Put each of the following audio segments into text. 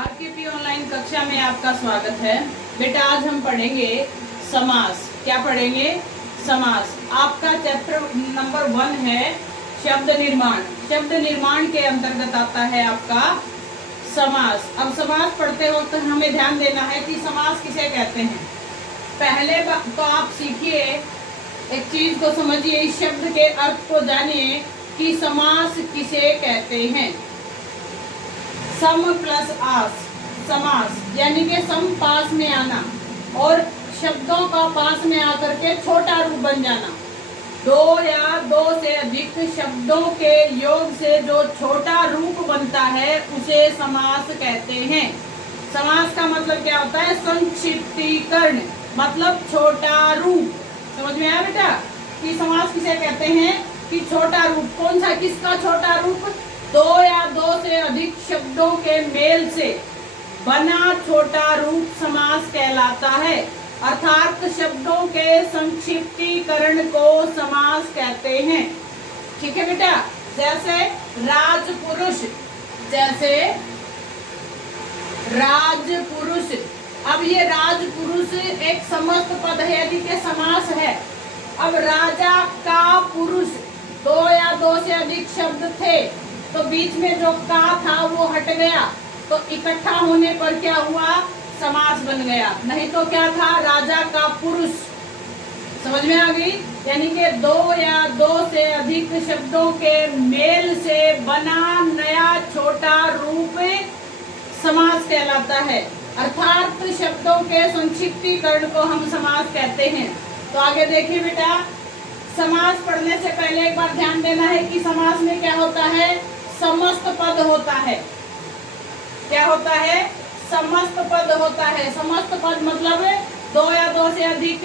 आरकेपी online कक्षा में आपका स्वागत है। बेटा आज हम पढ़ेंगे समास। क्या पढ़ेंगे? समास। आपका चैप्टर नंबर 1 है शब्द निर्माण। शब्द निर्माण के अंतर्गत आता है आपका समास। अब समास पढ़ते वक्त हमें ध्यान देना है कि समास किसे कहते हैं। पहले तो आप सीखिए, एक चीज को समझिए, इस शब्द के अर्थ को जानिए कि समास किसे कहते हैं। सम प्लस आस, समास यानी कि सम पास में आना और शब्दों का पास में आकर के छोटा रूप बन जाना। दो या दो से अधिक शब्दों के योग से जो छोटा रूप बनता है उसे समास कहते हैं। समास का मतलब क्या होता है? संक्षिप्तीकरण, मतलब छोटा रूप। समझ में आया बेटा कि समास किसे कहते हैं? कि छोटा रूप। कौन सा, किसका छोटा रूप? दो या दो से अधिक शब्दों के मेल से बना छोटा रूप समास कहलाता है। अर्थात शब्दों के संक्षिप्तीकरण को समास कहते हैं। ठीक है बेटा। जैसे राजपुरुष, जैसे राजपुरुष। अब ये राजपुरुष एक समस्त पद है यानी कि समास है। अब राजा का पुरुष, दो या दो से अधिक शब्द थे तो बीच में जो का था वो हट गया, तो इकट्ठा होने पर क्या हुआ? समास बन गया। नहीं तो क्या था? राजा का पुरुष। समझ में आ गई? यानी कि दो या दो से अधिक शब्दों के मेल से बना नया छोटा रूप समास कहलाता है। अर्थात शब्दों के संक्षिप्तीकरण को हम समास कहते हैं। तो आगे देखिए बेटा, समास पढ़ने से पहले एक बार ध्यान देना है कि समास में क्या होता है? समस्त पद होता है। क्या होता है? समस्त पद होता है। समस्त पद मतलब दो या दो से अधिक,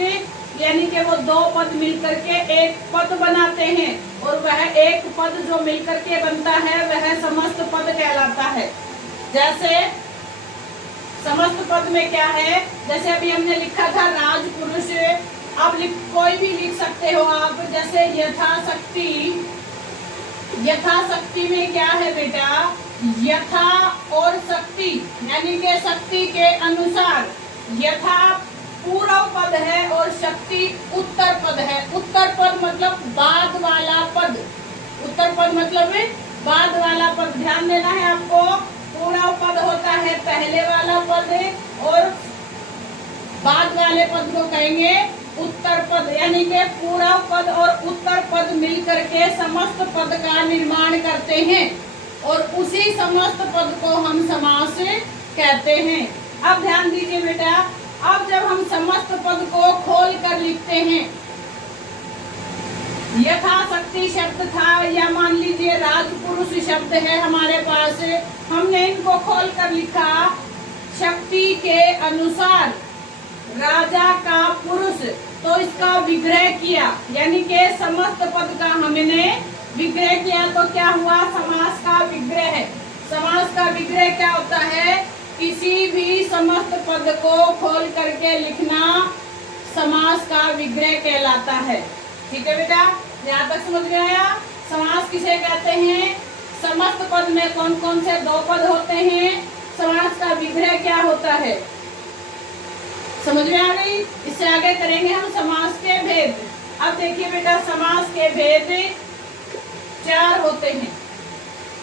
यानी कि वो दो पद मिलकर के एक पद बनाते हैं और वह एक पद जो मिलकर के बनता है वह समस्त पद कहलाता है। जैसे समस्त पद में क्या है? जैसे अभी हमने लिखा था राजपुरुष, आप कोई भी लिख सकते हो आप। जैसे यथाशक्ति, यथाशक्ति में क्या है बेटा? यथा और शक्ति यानी कि शक्ति के अनुसार। यथा पूर्व पद है और शक्ति उत्तर पद है। उत्तर पद मतलब बाद वाला पद। उत्तर पद मतलब बाद वाला पद। ध्यान देना है आपको। पूर्व पद होता है पहले वाला पद और बाद वाले पद को कहेंगे उत्तर पद। यानी कि पूर्व पद और उत्तर पद मिलकर के समस्त पद का निर्माण करते हैं और उसी समस्त पद को हम समास कहते हैं। अब ध्यान दीजिए बेटा, अब जब हम समस्त पद को खोल कर लिखते हैं, यथाशक्ति शब्द था या मान लीजिए राजपुरुष शब्द है हमारे पास, हमने इनको खोल कर लिखा शक्ति के अनुसार राजा का पुरुष, तो इसका विग्रह किया यानी कि समस्त पद का हमने विग्रह किया तो क्या हुआ? समास का विग्रह। समास का विग्रह क्या होता है? किसी भी समस्त पद को खोल करके लिखना समास का विग्रह कहलाता है। ठीक है बेटा, यहाँ तक समझ में आया? समास किसे कहते हैं? समस्त पद में कौन कौन से दो पद होते हैं? समास का विग्रह क्या होता है? समझ में आ गई? इससे आगे करेंगे हम समास के भेद। अब देखिए बेटा, समास के भेद 4 होते हैं।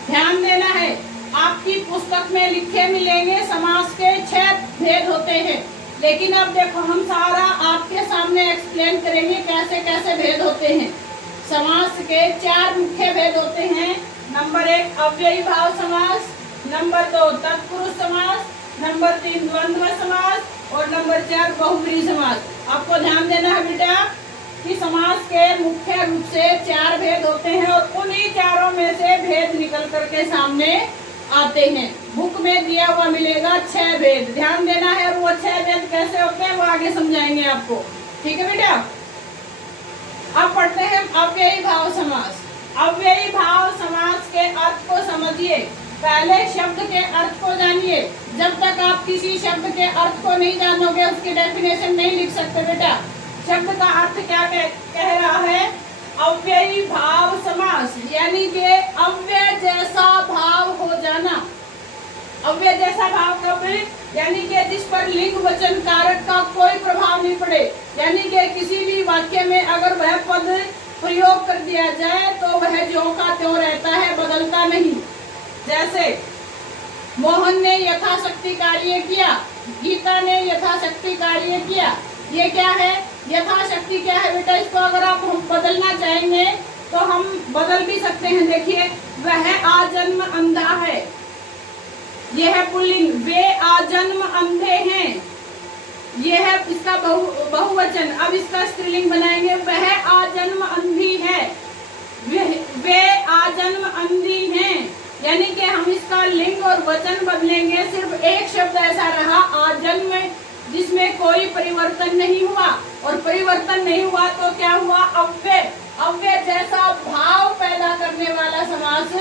ध्यान देना है, आपकी पुस्तक में लिखे मिलेंगे समास के 6 भेद होते हैं, लेकिन अब देखो हम सारा आपके सामने एक्सप्लेन करेंगे कैसे कैसे भेद होते हैं। समास के 4 मुख्य भेद होते हैं। नंबर 1 अव्ययी भाव समास, नंबर 2 तत्पुरुष समास, नंबर 3 द्वंद्व समास और नंबर 4 बहुब्रीहि समास। आपको ध्यान देना है बेटा कि समास के मुख्य रूप से 4 भेद होते हैं और उन्हीं चारों में से भेद निकल करके सामने आते हैं। बुक में दिया हुआ मिलेगा 6 भेद। ध्यान देना है, और वो 6 भेद कैसे होते हैं वो आगे समझाएंगे आपको। ठीक है बेटा। अब पढ़ते हैं अव्ययी भाव समास। अव्ययी भाव समास के अर्थ को समझिए। पहले शब्द के अर्थ को जानिए। जब तक आप किसी शब्द के अर्थ को नहीं जानोगे उसकी डेफिनेशन नहीं लिख सकते बेटा। शब्द का अर्थ क्या कह रहा है? अव्ययी भाव समास यानी कि अव्यय जैसा भाव हो जाना। अव्यय जैसा ऐसा भाव कब, यानी कि जिस पर लिंग वचन कारक का कोई प्रभाव नहीं पड़े, यानी कि किसी भी वाक्य में अगर वह पद प्रयोग कर दिया जाए तो वह ज्यों का त्यों रहता है, बदलता नहीं। जैसे मोहन ने यथाशक्ति कार्य किया, गीता ने यथाशक्ति कार्य किया। ये क्या है, यथाशक्ति क्या है बेटा, इसको अगर आप हम बदलना चाहेंगे तो हम बदल भी सकते हैं। देखिए, वह आजन्म अंधा है, यह है पुल्लिंग, वे आजन्म अंधे हैं, यह है इसका बहुवचन। अब इसका स्त्रीलिंग बनाएंगे, वह आजन्म अंधी है, वे आजन्म अंधी हैं, यानी कि हम इसका लिंग और वचन बदलेंगे। सिर्फ एक शब्द ऐसा रहा आजन्म, जिसमें कोई परिवर्तन नहीं हुआ, और परिवर्तन नहीं हुआ तो क्या हुआ, अव्यय। अव्यय जैसा भाव पैदा करने वाला समास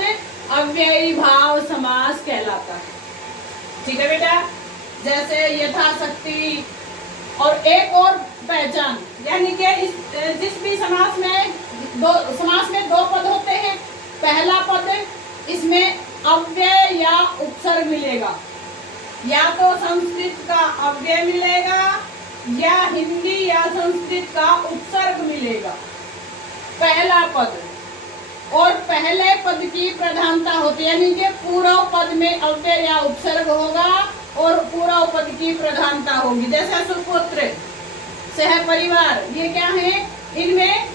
अव्ययी भाव समास कहलाता है। ठीक है बेटा, जैसे यथाशक्ति। और एक और पहचान, यानी कि इस जिस भी समास में दो पद होते हैं, पहला पद इसमें अव्यय या उपसर्ग मिलेगा, या तो संस्कृत का अव्यय मिलेगा या हिंदी या संस्कृत का उपसर्ग मिलेगा, पहला पद। और पहले पद की प्रधानता होती है, यानी कि पूर्व पद में अव्यय या उपसर्ग होगा और पूर्व पद की प्रधानता होगी। जैसे सुपुत्र, सहपरिवार, ये क्या है, इनमें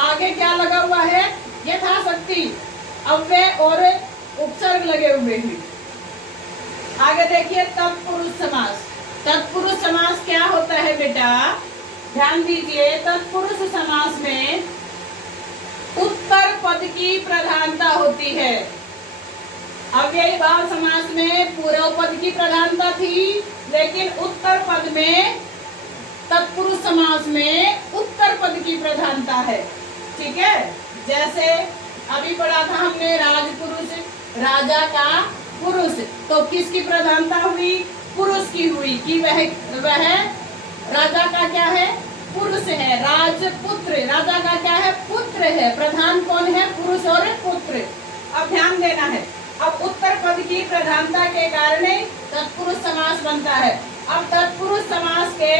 आगे क्या लगा हुआ है, यथाशक्ति, अव्यय और उपसर्ग लगे हुए हैं। आगे देखिए तत्पुरुष समास। तत्पुरुष समास क्या होता है बेटा, ध्यान दीजिए। तत्पुरुष समास में उत्तर पद की प्रधानता होती है। अव्ययी भाव समास में पूर्व पद की प्रधानता थी, लेकिन उत्तर पद में, तत्पुरुष समास में उत्तर पद की प्रधानता है। ठीक है, जैसे अभी पढ़ा था हमने राजपुरुष, राजा का पुरुष, तो किसकी प्रधानता हुई, पुरुष की हुई, कि वह राजा का क्या है, पुरुष है। राजपुत्र, राजा का क्या है, पुत्र है। प्रधान कौन है, पुरुष और पुत्र। अब ध्यान देना है, अब उत्तर पद की प्रधानता के कारण तत्पुरुष समास बनता है। अब तत्पुरुष समास के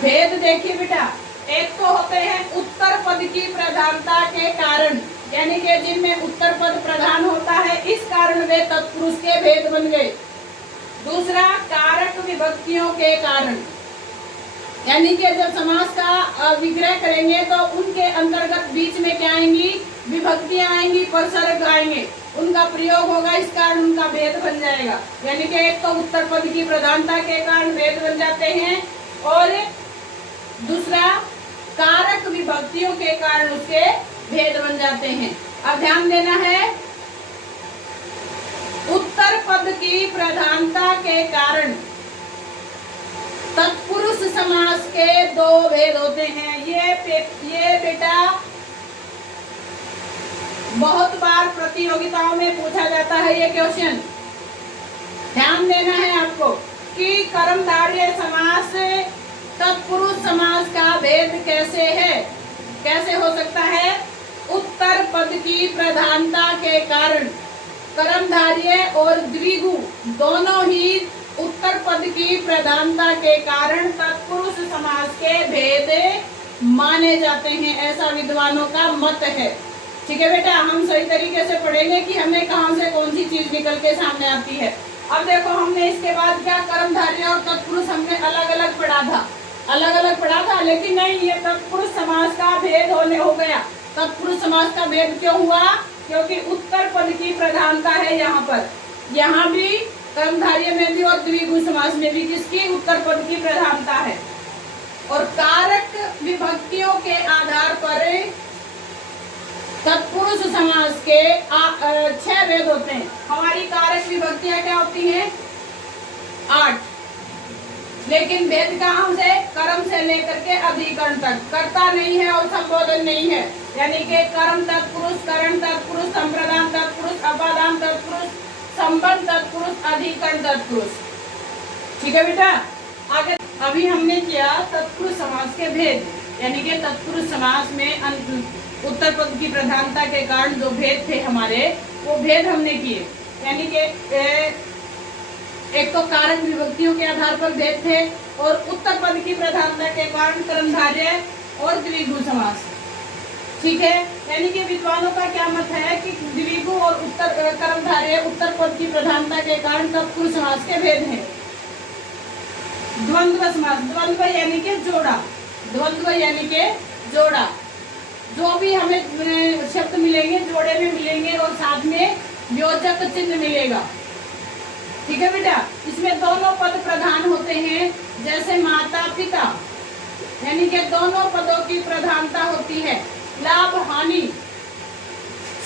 भेद देखिए बेटा, एक तो होते हैं उत्तर पद की प्रधानता के कारण, यानी कि जिनमें उत्तर पद प्रधान होता है, इस कारण वे तत्पुरुष के भेद बन गए। दूसरा, कारक विभक्तियों के कारण, यानी कि जब समास का विग्रह करेंगे तो उनके अंतर्गत बीच में क्या आएंगी, विभक्तियां आएंगी, परसर्ग आएंगे, उनका प्रयोग होगा, इस कारण उनका भेद बन जाएगा। यानी कि एक तो उत्तर पद की प्रधानता के कारण भेद बन जाते हैं, और दूसरा कारक विभक्तियों के कारण उसके भेद बन जाते हैं। अब ध्यान देना है, उत्तर पद की प्रधानता के कारण तत्पुरुष समास के दो भेद होते हैं। ये बेटा बहुत बार प्रतियोगिताओं में पूछा जाता है ये क्वेश्चन। ध्यान देना है आपको कि कर्मधारय समास तत्पुरुष समास का भेद कैसे है, कैसे हो सकता है। उत्तर पद की प्रधानता के कारण कर्मधारय और द्विगु दोनों ही उत्तर पद की प्रधानता के कारण तत्पुरुष समास के भेद माने जाते हैं, ऐसा विद्वानों का मत है। ठीक है बेटा, हम सही तरीके से पढ़ेंगे कि हमें कहां से कौन सी चीज निकल के सामने आती है। अब देखो, हमने इसके बाद क्या, कर्मधारय और तत्पुरुष हमने अलग अलग पढ़ा था, लेकिन नहीं, ये तत्पुरुष समास का भेद हो गया। तत्पुरुष समास का भेद क्यों हुआ, क्योंकि उत्तर पद की प्रधानता है यहाँ पर, यहाँ भी कर्मधारय में भी और द्विगु समास में भी किसकी, उत्तर पद की प्रधानता है। और कारक विभक्तियों के आधार पर तत्पुरुष समास के 6 भेद होते हैं। हमारी कारक विभक्तियां क्या होती हैं, 8, लेकिन भेद कहाँ से, कर्म से लेकर के अधिकरण तक। कर्ता नहीं है और संबोधन नहीं है, यानी कि कर्म तत्पुरुष, करण तत्पुरुष, संप्रदान तत्पुरुष, अपादान तत्पुरुष, संबंध तत्पुरुष, अधिकरण तत्पुरुष। ठीक है बेटा, आगे अभी हमने किया तत्पुरुष समास के भेद, यानी कि तत्पुरुष समास में उत्तर पद की प्रधानता के कारण जो भेद थे हमारे, वो भेद हमने किए। यानी कि एक तो कारक विभक्तियों के आधार पर भेद थे, और उत्तर पद की प्रधानता के कारण कर्मधारय और द्विगु समास। ठीक है, यानी कि विद्वानों का क्या मत है कि द्विगु और उत्तर कर्मधारय उत्तर पद की प्रधानता के कारण तत्पुरुष समास के भेद हैं। द्वंद्व समास, द्वंद्व यानी कि जोड़ा, द्वंद्व यानी कि जोड़ा, जो भी हमें शब्द मिलेंगे जोड़े में मिलेंगे और साथ में योजक चिन्ह मिलेगा। ठीक है बेटा, इसमें दोनों पद प्रधान होते हैं, जैसे माता पिता, यानी कि दोनों पदों की प्रधानता होती है। लाभ हानि,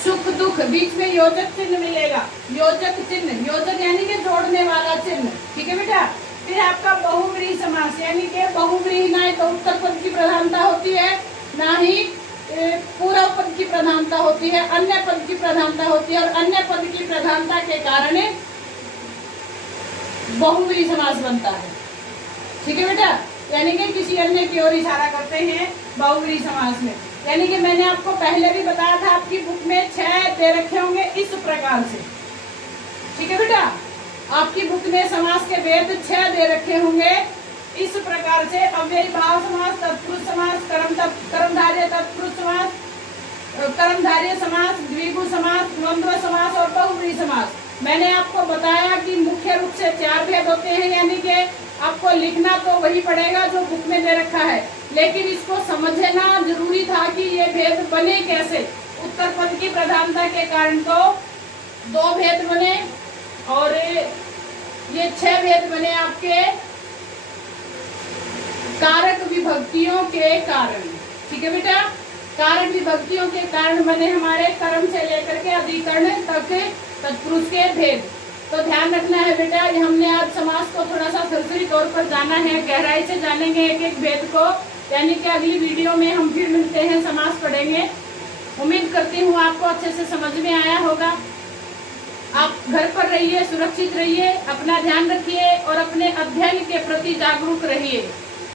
सुख दुख, बीच में योजक चिन्ह मिलेगा, योजक चिन्ह, योजक यानी कि जोड़ने वाला चिन्ह। ठीक है बेटा, फिर आपका बहुव्रीहि समास, यानी कि बहुव्रीहि ना तो उत्तर पद की प्रधानता होती है, ना ही पूर्व पद की प्रधानता होती है, अन्य पद की प्रधानता होती है, और अन्य पद की प्रधानता के कारण बहुव्रीहि समास बनता है। ठीक है बेटा, यानी कि किसी अन्य की ओर इशारा करते हैं बहुव्रीहि समास में। यानी कि मैंने आपको पहले भी बताया था, आपकी बुक में 6 दे रखे होंगे इस प्रकार से। ठीक है बेटा, आपकी बुक में समास के भेद 6 दे रखे होंगे इस प्रकार से। अव्ययीभाव समास, तत्पुरुष समास, कर्मधारय तत्पुरुष समास, कर्मधारय समास, द्विगु समास, द्वंद्व समास और बहुव्रीहि समास। मैंने आपको बताया कि मुख्य रूप से 4 भेद होते हैं, यानी कि आपको लिखना तो वही पड़ेगा जो बुक में दे रखा है, लेकिन इसको समझना जरूरी था कि ये भेद बने कैसे। उत्तर पद की प्रधानता के कारण तो 2 भेद बने, और ये 6 भेद बने आपके कारक विभक्तियों के कारण। ठीक है बेटा, कारक विभक्तियों के कारण बने हमारे कर्म से लेकर के अधिकरण तक तत्पुरुष के भेद। तो ध्यान रखना है बेटा, ये हमने आज समास को थोड़ा सा सरसरी तौर पर जाना है, गहराई से जानेंगे एक एक भेद को, यानी कि अगली वीडियो में हम फिर मिलते हैं, समास पढ़ेंगे। उम्मीद करती हूँ आपको अच्छे से समझ में आया होगा। आप घर पर रहिए, सुरक्षित रहिए, अपना ध्यान रखिए और अपने अध्ययन के प्रति जागरूक रहिए।